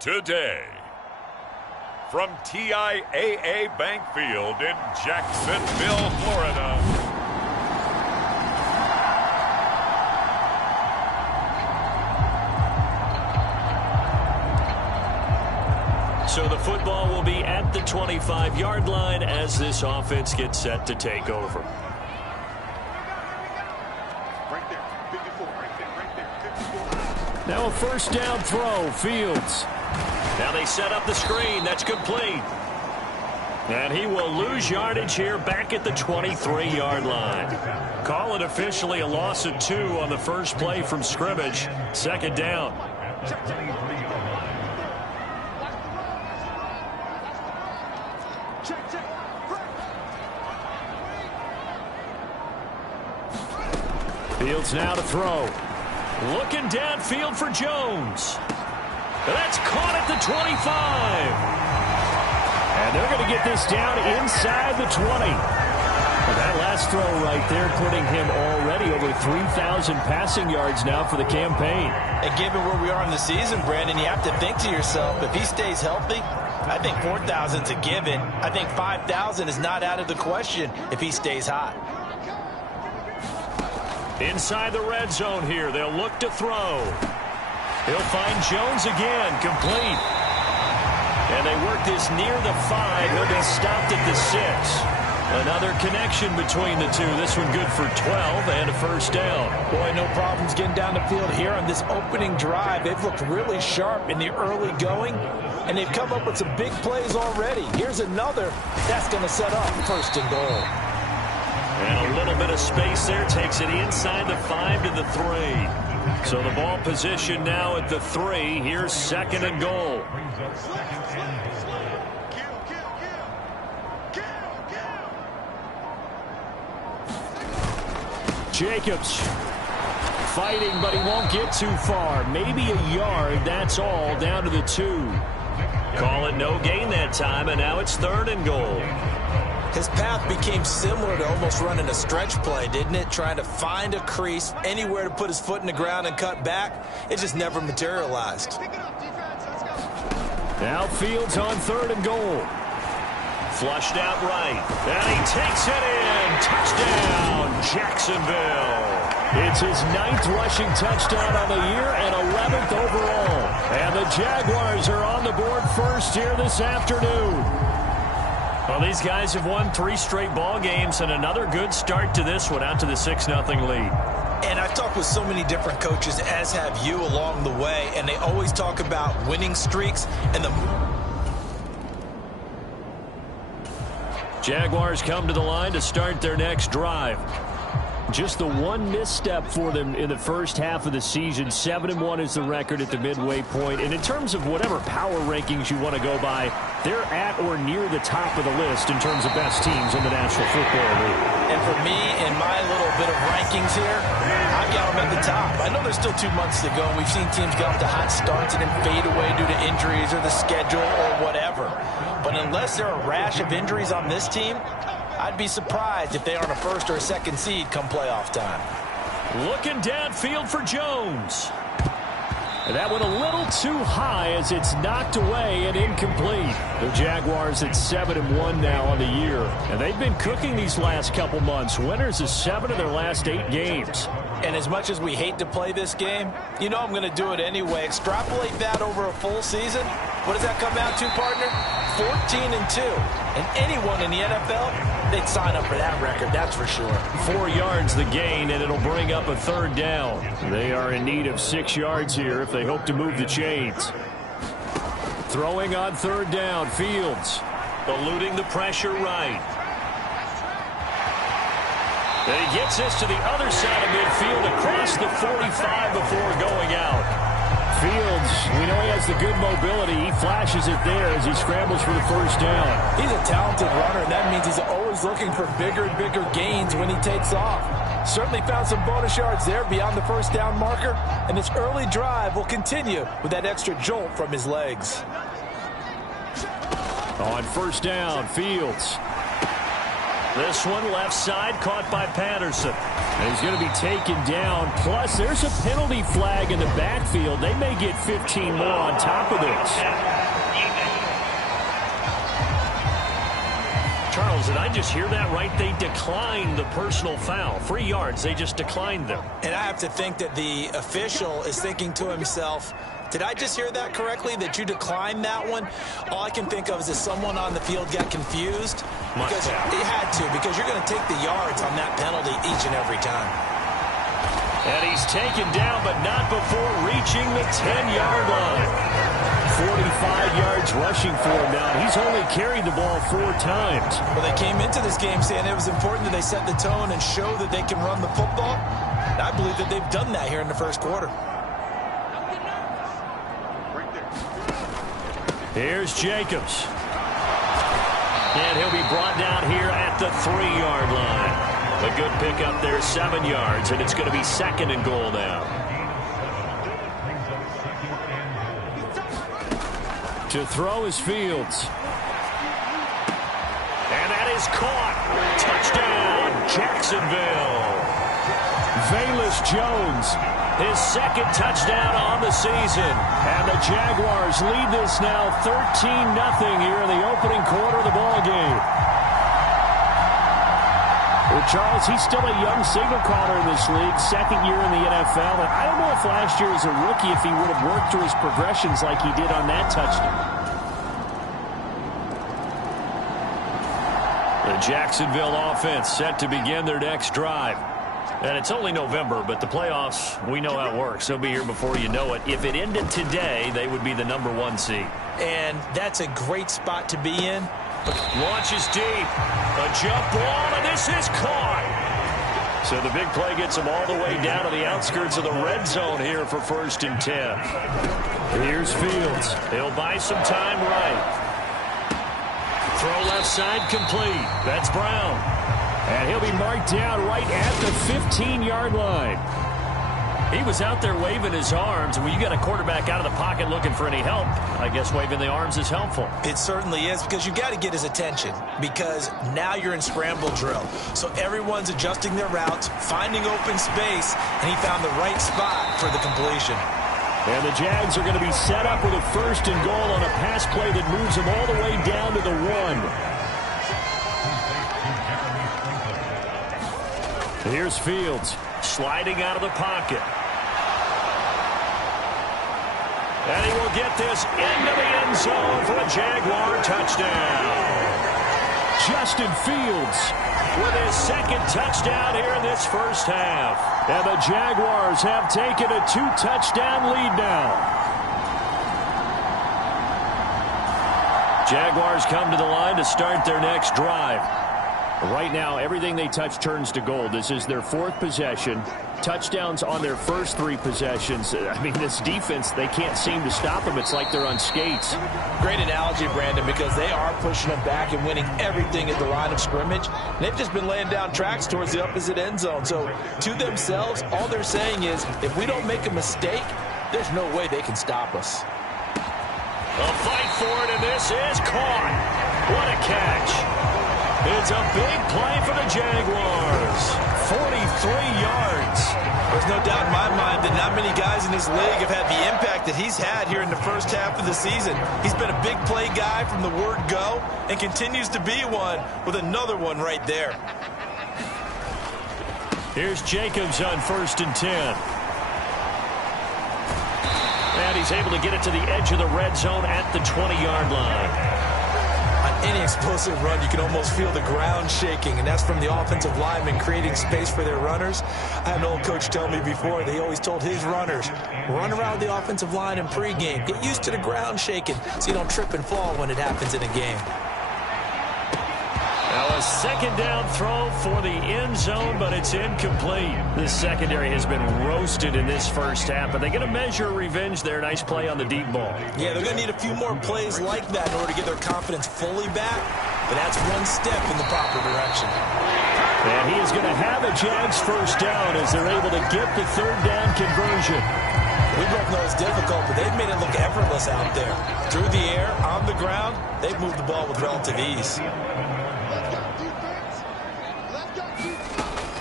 today. From TIAA Bank Field in Jacksonville, Florida. So the football will be at the 25-yard line as this offense gets set to take over. Now a first down throw, Fields. Now they set up the screen. That's complete. And he will lose yardage here back at the 23-yard line. Call it officially a loss of 2 on the first play from scrimmage. Second down. Fields now to throw. Looking downfield for Jones. That's caught at the 25. And they're going to get this down inside the 20. Well, that last throw right there putting him already over 3,000 passing yards now for the campaign. And given where we are in the season, Brandon, you have to think to yourself, if he stays healthy, I think 4,000's a given. I think 5,000 is not out of the question if he stays hot. Inside the red zone here, they'll look to throw. He'll find Jones again, complete. And they work this near the 5. He'll be stopped at the 6. Another connection between the two. This one good for 12 and a first down. Boy, no problems getting down the field here on this opening drive. They've looked really sharp in the early going, and they've come up with some big plays already. Here's another that's going to set up first and goal. And a little bit of space there takes it inside the 5 to the 3. So the ball position now at the 3. Here's second and goal. Jacobs fighting, but he won't get too far. Maybe a yard, that's all, down to the 2. Call it no gain that time, and now it's third and goal. His path became similar to almost running a stretch play, didn't it? Trying to find a crease, anywhere to put his foot in the ground and cut back. It just never materialized. Now Fields on third and goal. Flushed out right. And he takes it in. Touchdown, Jacksonville. It's his 9th rushing touchdown on the year and 11th overall. And the Jaguars are on the board first here this afternoon. Well, these guys have won 3 straight ball games and another good start to this one out to the 6-0 lead. And I've talked with so many different coaches, as have you, along the way, and they always talk about winning streaks and the Jaguars come to the line to start their next drive. Just the one misstep for them in the first half of the season. 7-1 is the record at the midway point. And in terms of whatever power rankings you want to go by, they're at or near the top of the list in terms of best teams in the National Football League. And for me, in my little bit of rankings here, I've got them at the top. I know there's still 2 months to go, and we've seen teams get off to hot starts and then fade away due to injuries or the schedule or whatever. But unless there are a rash of injuries on this team, I'd be surprised if they aren't a first or a second seed come playoff time. Looking downfield for Jones. And that went a little too high as it's knocked away and incomplete. The Jaguars at 7-1 now on the year. And they've been cooking these last couple months. Winners of 7 of their last 8 games. And as much as we hate to play this game, you know I'm going to do it anyway. Extrapolate that over a full season. What does that come out to, partner? 14-2. And anyone in the NFL, they'd sign up for that record, that's for sure. 4 yards the gain, and it'll bring up a third down. They are in need of 6 yards here if they hope to move the chains. Throwing on third down, Fields. Eluding the pressure right. And he gets this to the other side of midfield across the 45 before going out. Fields, we know he has the good mobility. He flashes it there as he scrambles for the first down. He's a talented runner, and that means he's always looking for bigger and bigger gains when he takes off. Certainly found some bonus yards there beyond the first down marker, and this early drive will continue with that extra jolt from his legs. On first down, Fields. This one left side, caught by Patterson. And he's going to be taken down. Plus, there's a penalty flag in the backfield. They may get 15 more on top of this. Charles, did I just hear that right? They declined the personal foul. 3 yards, they just declined them. And I have to think that the official is thinking to himself, did I just hear that correctly, that you declined that one? All I can think of is that someone on the field got confused. Because he had to, because you're going to take the yards on that penalty each and every time. And he's taken down, but not before reaching the 10-yard line. 45 yards rushing for him now. He's only carried the ball 4 times. Well, they came into this game saying it was important that they set the tone and show that they can run the football. And I believe that they've done that here in the first quarter. Here's Jacobs. And he'll be brought down here at the 3-yard line. A good pickup there, 7 yards, and it's going to be 2nd and goal now. To throw is Fields. And that is caught. Touchdown, Jacksonville. Velus Jones, his 2nd touchdown on the season. And the Jaguars lead this now 13-0 here in the opening quarter of the ballgame. Well, Charles, he's still a young signal caller in this league, 2nd year in the NFL. And I don't know if last year as a rookie if he would have worked through his progressions like he did on that touchdown. The Jacksonville offense set to begin their next drive. And it's only November, but the playoffs, we know how it works. They'll be here before you know it. If it ended today, they would be the #1 seed. And that's a great spot to be in. Launches deep. A jump ball, and this is caught. So the big play gets him all the way down to the outskirts of the red zone here for 1st and 10. Here's Fields. He'll buy some time right. Throw left side complete. That's Brown. And he'll be marked down right at the 15-yard line. He was out there waving his arms. When you got a quarterback out of the pocket looking for any help, I guess waving the arms is helpful. It certainly is, because you got to get his attention, because now you're in scramble drill. So everyone's adjusting their routes, finding open space, and he found the right spot for the completion. And the Jags are going to be set up with a 1st and goal on a pass play that moves them all the way down to the 1. Here's Fields sliding out of the pocket. And he will get this into the end zone for a Jaguar touchdown. Justin Fields with his 2nd touchdown here in this first half. And the Jaguars have taken a 2-touchdown lead now. Jaguars come to the line to start their next drive. Right now, everything they touch turns to gold. This is their 4th possession. Touchdowns on their first 3 possessions. I mean, this defense, they can't seem to stop them. It's like they're on skates. Great analogy, Brandon, because they are pushing them back and winning everything at the line of scrimmage. And they've just been laying down tracks towards the opposite end zone. So, to themselves, all they're saying is, if we don't make a mistake, there's no way they can stop us. A fight for it, and this is caught. What a catch. It's a big play for the Jaguars. 43 yards. There's no doubt in my mind that not many guys in this league have had the impact that he's had here in the first half of the season. He's been a big play guy from the word go and continues to be one with another one right there. Here's Jacobs on 1st and 10. And he's able to get it to the edge of the red zone at the 20-yard line. On any explosive run, you can almost feel the ground shaking, and that's from the offensive linemen creating space for their runners. I had an old coach tell me before, they always told his runners, run around the offensive line in pregame. Get used to the ground shaking so you don't trip and fall when it happens in a game. Now a 2nd down throw for the end zone, but it's incomplete. This secondary has been roasted in this first half, but they're going to measure revenge there. Nice play on the deep ball. Yeah, they're going to need a few more plays like that in order to get their confidence fully back, but that's one step in the proper direction. And he is going to have a Jags 1st down as they're able to get the 3rd down conversion. We both know it's difficult, but they've made it look effortless out there. Through the air, on the ground, they've moved the ball with relative ease.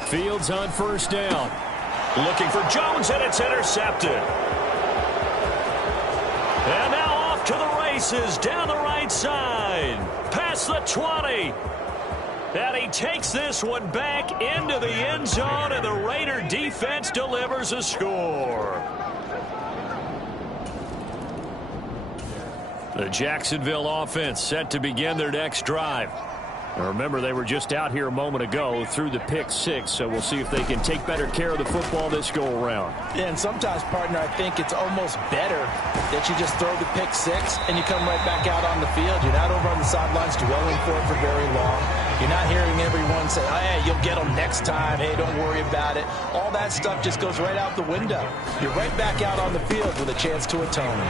Fields on first down. Looking for Jones, and it's intercepted. And now off to the races down the right side. Past the 20. And he takes this one back into the end zone, and the Raider defense delivers a score. The Jacksonville offense set to begin their next drive. Now remember, they were just out here a moment ago through the pick six, so we'll see if they can take better care of the football this go-around. Yeah, and sometimes, partner, I think it's almost better that you just throw the pick six and you come right back out on the field. You're not over on the sidelines dwelling for it for very long. You're not hearing everyone say, oh, hey, you'll get them next time. Hey, don't worry about it. All that stuff just goes right out the window. You're right back out on the field with a chance to atone.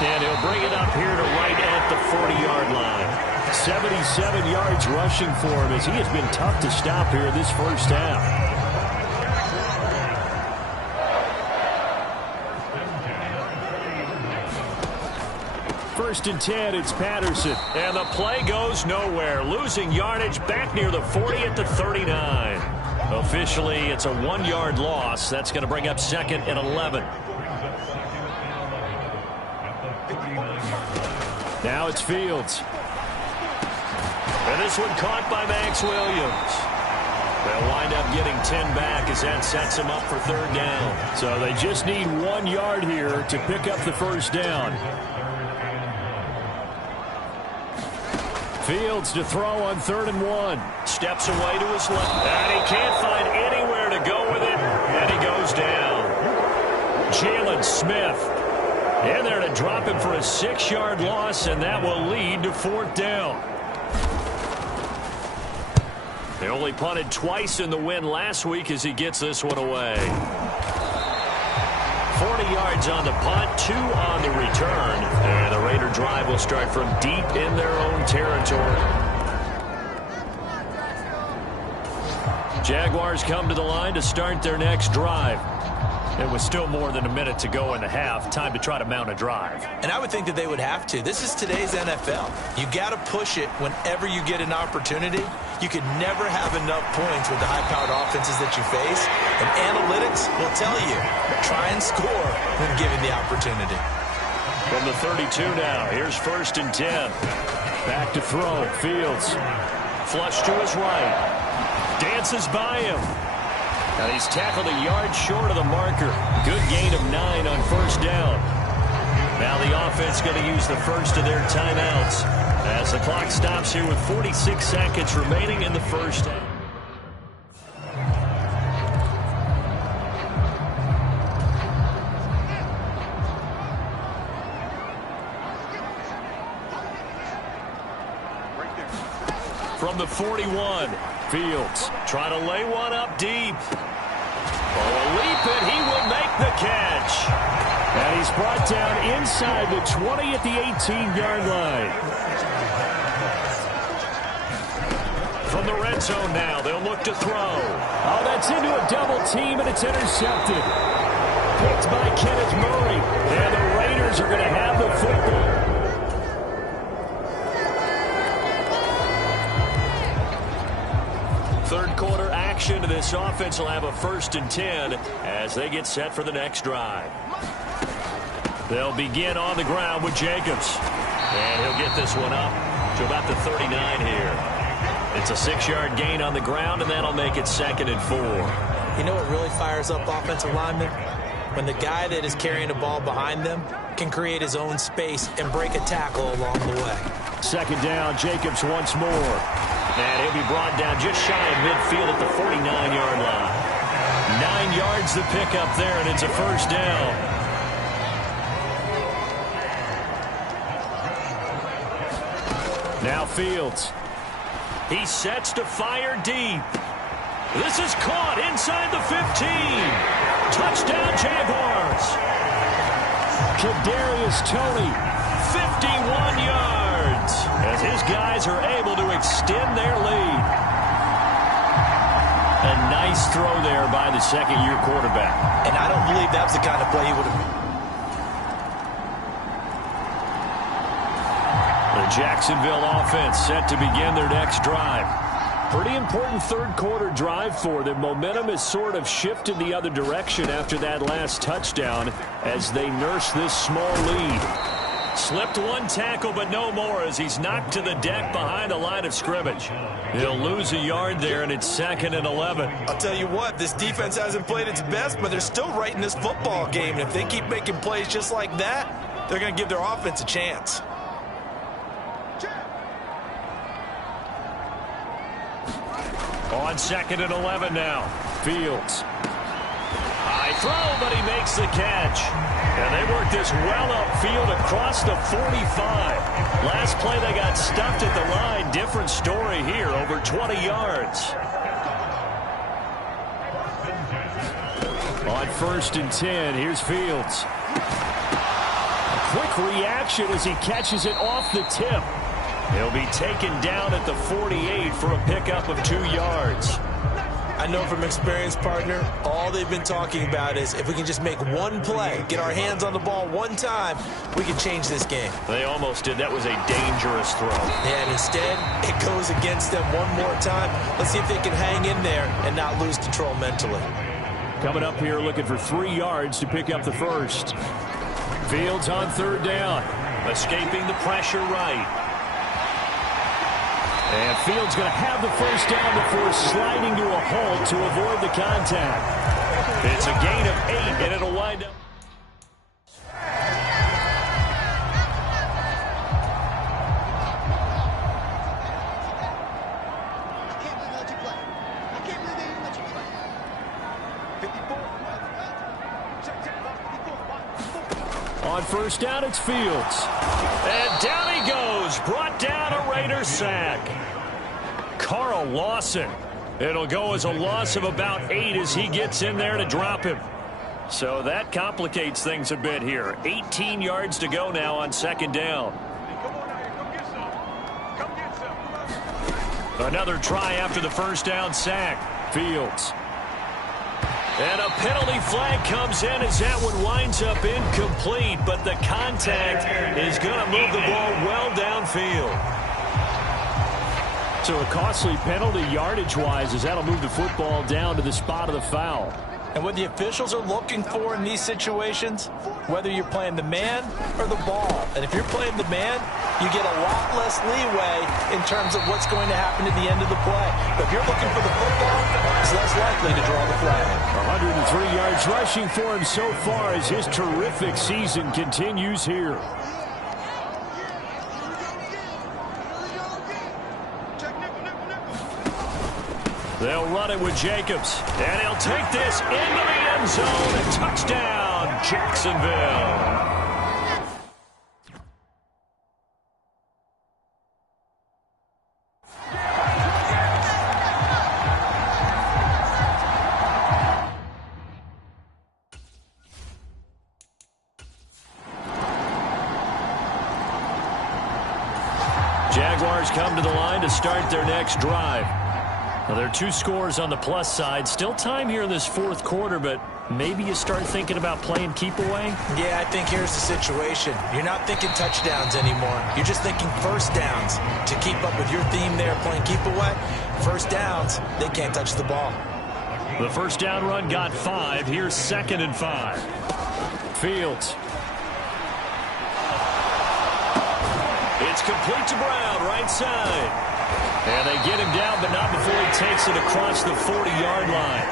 And he'll bring it up here to right at the 40-yard line. 77 yards rushing for him as he has been tough to stop here this first half. First and 10, it's Patterson. And the play goes nowhere. Losing yardage back near the 40 at the 39. Officially, it's a 1-yard loss. That's going to bring up 2nd and 11. Now it's Fields. And this one caught by Max Williams. They'll wind up getting 10 back as that sets them up for 3rd down. So they just need 1 yard here to pick up the first down. Fields to throw on 3rd and 1. Steps away to his left. And he can't find anywhere to go with it. And he goes down. Jalen Smith in there to drop him for a 6-yard loss, and that will lead to 4th down. They only punted twice in the win last week as he gets this one away. 40 yards on the punt, 2 on the return. And the Raider drive will start from deep in their own territory. Jaguars come to the line to start their next drive. It was still more than a minute to go in the half. Time to try to mount a drive. And I would think that they would have to. This is today's NFL. You got to push it whenever you get an opportunity. You could never have enough points with the high-powered offenses that you face. And analytics will tell you, try and score when given the opportunity. From the 32 now, here's 1st and 10. Back to throw. Fields. Flush to his right. Dances by him. And he's tackled a yard short of the marker. Good gain of 9 on 1st down. Now the offense going to use the first of their timeouts as the clock stops here with 46 seconds remaining in the first half. From the 41, Fields trying to lay one up deep. Oh, a leap, and he will make the catch. And he's brought down inside the 20 at the 18-yard line. From the red zone now, they'll look to throw. Oh, that's into a double team, and it's intercepted. Picked by Kenneth Murray. And the Raiders are going to have the football. Third quarter action to this offense will have a 1st and 10 as they get set for the next drive. They'll begin on the ground with Jacobs. And he'll get this one up to about the 39 here. It's a 6-yard gain on the ground, and that'll make it 2nd and 4. You know what really fires up offensive linemen? When the guy that is carrying the ball behind them can create his own space and break a tackle along the way. 2nd down, Jacobs once more. And he'll be brought down just shy of midfield at the 49-yard line. 9 yards to pick up there, and it's a 1st down. Now Fields. He sets to fire deep. This is caught inside the 15. Touchdown, Jaguars. Kadarius Toney, 51 yards. As his guys are able to extend their lead. A nice throw there by the 2nd-year quarterback. And I don't believe that was the kind of play he would have. The Jacksonville offense set to begin their next drive. Pretty important third quarter drive for them. Momentum has sort of shifted the other direction after that last touchdown as they nurse this small lead. Slipped one tackle, but no more as he's knocked to the deck behind the line of scrimmage. He'll lose a yard there, and it's 2nd and 11. I'll tell you what, this defense hasn't played its best, but they're still right in this football game. And if they keep making plays just like that, they're going to give their offense a chance. On 2nd and 11 now. Fields. High throw, but he makes the catch. And they work this well upfield across the 45. Last play they got stuffed at the line. Different story here, over 20 yards. On 1st and 10, here's Fields. A quick reaction as he catches it off the tip. He'll be taken down at the 48 for a pickup of 2 yards. I know from experience, partner, all they've been talking about is if we can just make one play, get our hands on the ball one time, we can change this game. They almost did. That was a dangerous throw. And instead, it goes against them one more time. Let's see if they can hang in there and not lose control mentally. Coming up here looking for 3 yards to pick up the first. Fields on 3rd down. Escaping the pressure right. And Fields going to have the first down before sliding to a halt to avoid the contact. It's a gain of 8, and it'll wind up. On 1st down, it's Fields. And down he goes. Brought down a Raider sack. Carl Lawson. It'll go as a loss of about 8 as he gets in there to drop him. So that complicates things a bit here. 18 yards to go now on 2nd down. Another try after the first down sack. Fields. And a penalty flag comes in as that one winds up incomplete, but the contact is going to move the ball well downfield. So a costly penalty yardage-wise as that'll move the football down to the spot of the foul. And what the officials are looking for in these situations, whether you're playing the man or the ball. And if you're playing the man, you get a lot less leeway in terms of what's going to happen at the end of the play. But if you're looking for the football, it's less likely to draw the flag. 103 yards rushing for him so far as his terrific season continues here. They'll run it with Jacobs, and he'll take this into the end zone. A touchdown, Jacksonville. Jaguars come to the line to start their next drive. Well, there are 2 scores on the plus side. Still time here in this 4th quarter, but maybe you start thinking about playing keep away? Yeah, I think here's the situation. You're not thinking touchdowns anymore. You're just thinking first downs. To keep up with your theme there, playing keep away, first downs, they can't touch the ball. The first down run got 5. Here's 2nd and 5. Fields. It's complete to Brown, right side. And they get him down, but not before he takes it across the 40-yard line.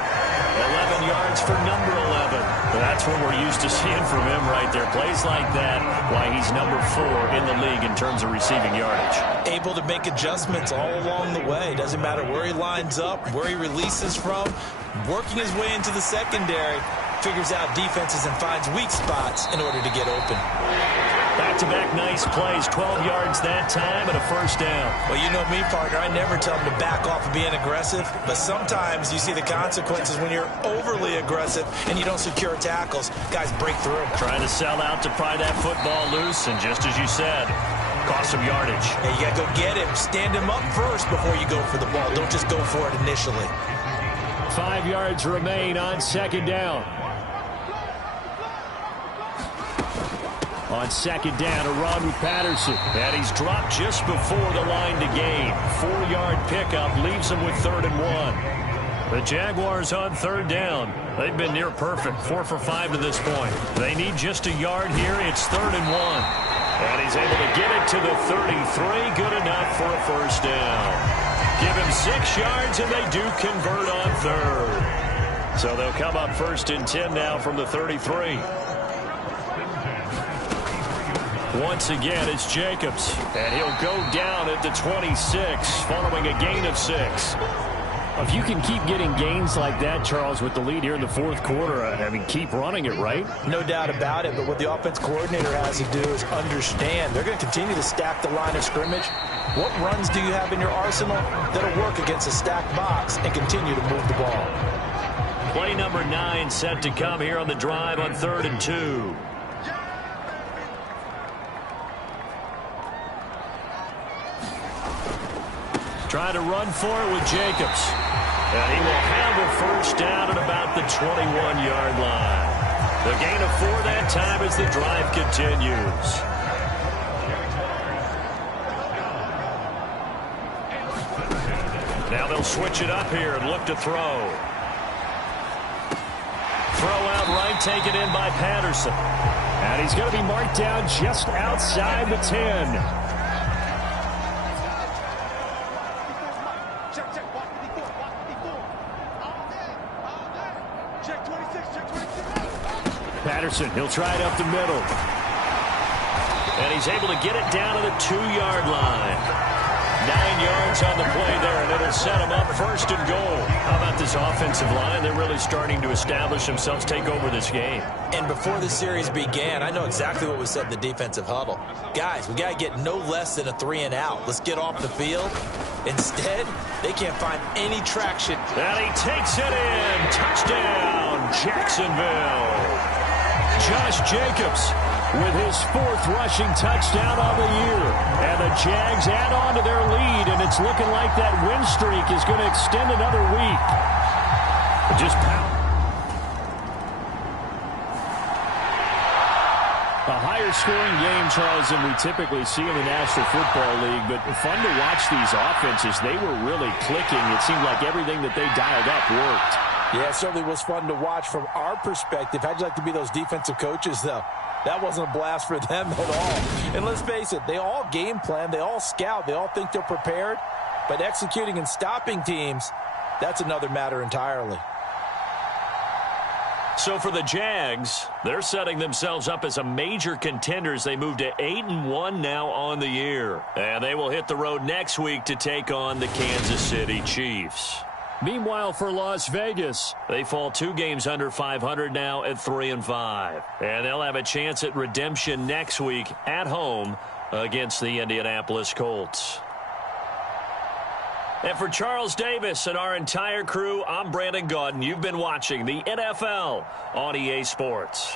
11 yards for number 11. That's what we're used to seeing from him right there. Plays like that, why he's number 4 in the league in terms of receiving yardage. Able to make adjustments all along the way. Doesn't matter where he lines up, where he releases from. Working his way into the secondary, figures out defenses and finds weak spots in order to get open. Back-to-back nice plays, 12 yards that time and a first down. Well, you know me, partner. I never tell them to back off of being aggressive, but sometimes you see the consequences when you're overly aggressive and you don't secure tackles. Guys break through. Trying to sell out to pry that football loose, and just as you said, cost some yardage. Yeah, you got to go get him. Stand him up first before you go for the ball. Don't just go for it initially. 5 yards remain on 2nd down. On second down, a run with Patterson. And he's dropped just before the line to gain. 4-yard pickup leaves him with 3rd and 1. The Jaguars on 3rd down. They've been near perfect, 4 for 5 to this point. They need just a yard here. It's 3rd and 1. And he's able to get it to the 33. Good enough for a first down. Give him 6 yards, and they do convert on 3rd. So they'll come up 1st and 10 now from the 33. Once again, it's Jacobs. And he'll go down at the 26 following a gain of 6. If you can keep getting gains like that, Charles, with the lead here in the 4th quarter, I mean, keep running it, right? No doubt about it, but what the offense coordinator has to do is understand they're going to continue to stack the line of scrimmage. What runs do you have in your arsenal that'll work against a stacked box and continue to move the ball? Play number 9 set to come here on the drive on 3rd and 2. Trying to run for it with Jacobs. And he will have a first down at about the 21-yard line. The gain of 4 that time as the drive continues. Now they'll switch it up here and look to throw. Throw out right, taken in by Patterson. And he's going to be marked down just outside the 10. Patterson, he'll try it up the middle. And he's able to get it down to the 2-yard line. 9 yards on the play there, and it'll set him up 1st and goal. How about this offensive line? They're really starting to establish themselves, take over this game. And before the series began, I know exactly what was said in the defensive huddle. Guys, we got to get no less than a 3-and-out. Let's get off the field. Instead, they can't find any traction. And he takes it in. Touchdown, Jacksonville. Josh Jacobs with his 4th rushing touchdown of the year. And the Jags add on to their lead, and it's looking like that win streak is going to extend another week. Just pound. A higher scoring game, Charles, than we typically see in the National Football League, but fun to watch these offenses. They were really clicking. It seemed like everything that they dialed up worked. Yeah, it certainly was fun to watch from our perspective. How'd you like to be those defensive coaches, though? That wasn't a blast for them at all. And let's face it, they all game plan, they all scout, they all think they're prepared. But executing and stopping teams, that's another matter entirely. So for the Jags, they're setting themselves up as a major contender as they move to 8-1 now on the year. And they will hit the road next week to take on the Kansas City Chiefs. Meanwhile, for Las Vegas, they fall 2 games under 500 now at 3-5. And they'll have a chance at redemption next week at home against the Indianapolis Colts. And for Charles Davis and our entire crew, I'm Brandon Gaudin. You've been watching the NFL on EA Sports.